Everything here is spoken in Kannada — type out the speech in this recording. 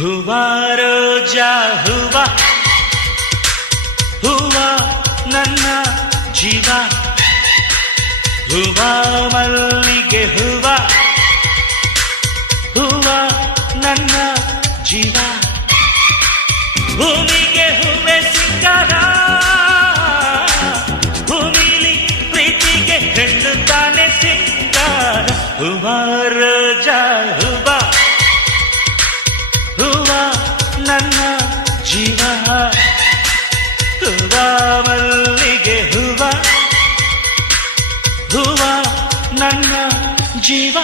ಹೂವ ರೋಜಾ ಹೂವ ಹೂವ ನನ್ನ ಜೀವ ಹೂವ ಮಲ್ಲಿಗೆ ಹೂವ ಹೂವ ನನ್ನ ಜೀವ ಭೂಮಿಗೆ ಹೂವೆ ಸಿಂಗಾರ ಭೂಮಿಲಿ ಪ್ರೀತಿಗೆ ಹೆಣ್ಣು ತಾನೆ ಸಿಂಗಾರ ಹೂವ ರೋಜಾ ಹೂವ ಹೂವ ನನ್ನ ಜೀವ ಹೂವ ಮಲ್ಲಿಗೆ ಹೂವ ಹೂವ ನನ್ನ ಜೀವ